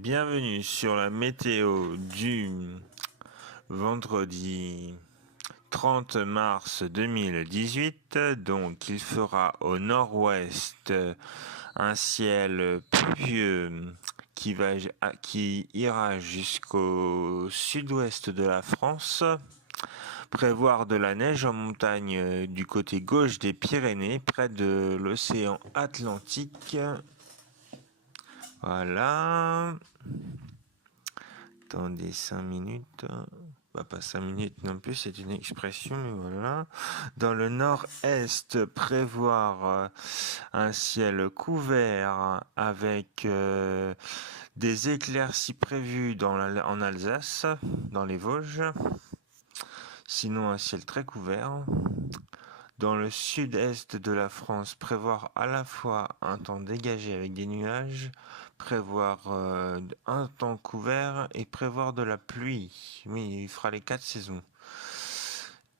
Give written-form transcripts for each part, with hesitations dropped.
bienvenue sur la météo du vendredi 30 mars 2018. Donc il fera au nord-ouest un ciel pluvieux qui ira jusqu'au sud-ouest de la France. Prévoir de la neige en montagne du côté gauche des Pyrénées, près de l'océan Atlantique. Voilà. Attendez 5 minutes. Bah, pas 5 minutes non plus, c'est une expression, mais voilà. Dans le nord-est, prévoir un ciel couvert avec des éclaircies prévues en Alsace, dans les Vosges. Sinon, un ciel très couvert. Dans le sud-est de la France, prévoir à la fois un temps dégagé avec des nuages, prévoir un temps couvert et prévoir de la pluie. Oui, il fera les 4 saisons.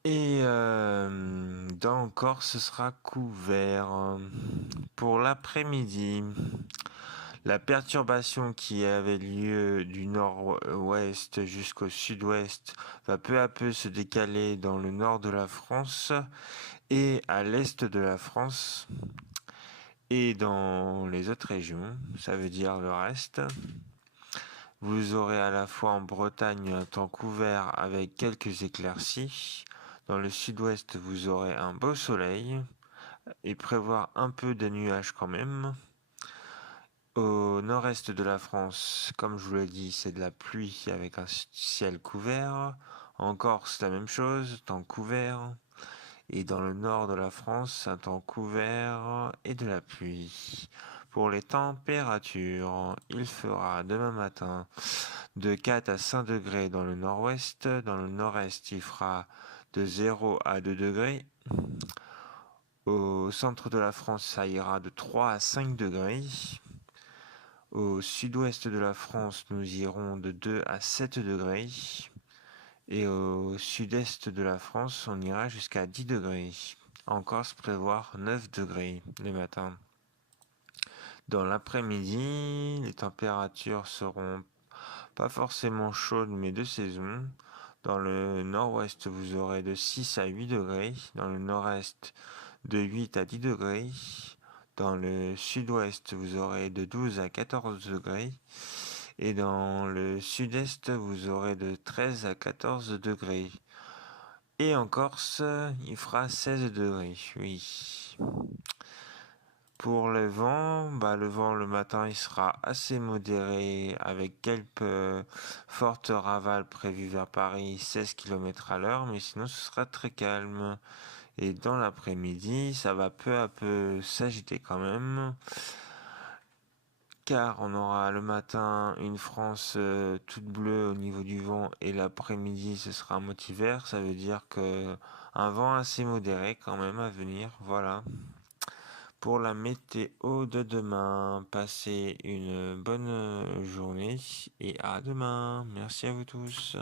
Et dans Corse, ce sera couvert. Pour l'après-midi, la perturbation qui avait lieu du nord-ouest jusqu'au sud-ouest va peu à peu se décaler dans le nord de la France et à l'est de la France et dans les autres régions, ça veut dire le reste. Vous aurez à la fois en Bretagne un temps couvert avec quelques éclaircies. Dans le sud-ouest, vous aurez un beau soleil et prévoir un peu de nuages quand même. Au nord-est de la France, comme je vous l'ai dit, c'est de la pluie avec un ciel couvert. En Corse, la même chose, temps couvert. Et dans le nord de la France, un temps couvert et de la pluie. Pour les températures, il fera demain matin de 4 à 5 degrés dans le nord-ouest. Dans le nord-est, il fera de 0 à 2 degrés. Au centre de la France, ça ira de 3 à 5 degrés. Au sud-ouest de la France, nous irons de 2 à 7 degrés. Et au sud-est de la France, on ira jusqu'à 10 degrés. En Corse, prévoir 9 degrés le matin. Dans l'après-midi, les températures seront pas forcément chaudes, mais de saison. Dans le nord-ouest, vous aurez de 6 à 8 degrés. Dans le nord-est, de 8 à 10 degrés. Dans le sud-ouest, vous aurez de 12 à 14 degrés. Et dans le sud-est, vous aurez de 13 à 14 degrés. Et en Corse, il fera 16 degrés, oui. Pour le vent, le vent le matin, il sera assez modéré avec quelques fortes ravales prévues vers Paris, 16 km à l'heure, mais sinon ce sera très calme. Et dans l'après-midi, ça va peu à peu s'agiter quand même. Car on aura le matin une France toute bleue au niveau du vent et l'après-midi ce sera à moitié vert. Ça veut dire que un vent assez modéré quand même à venir. Voilà. Pour la météo de demain, passez une bonne journée et à demain. Merci à vous tous.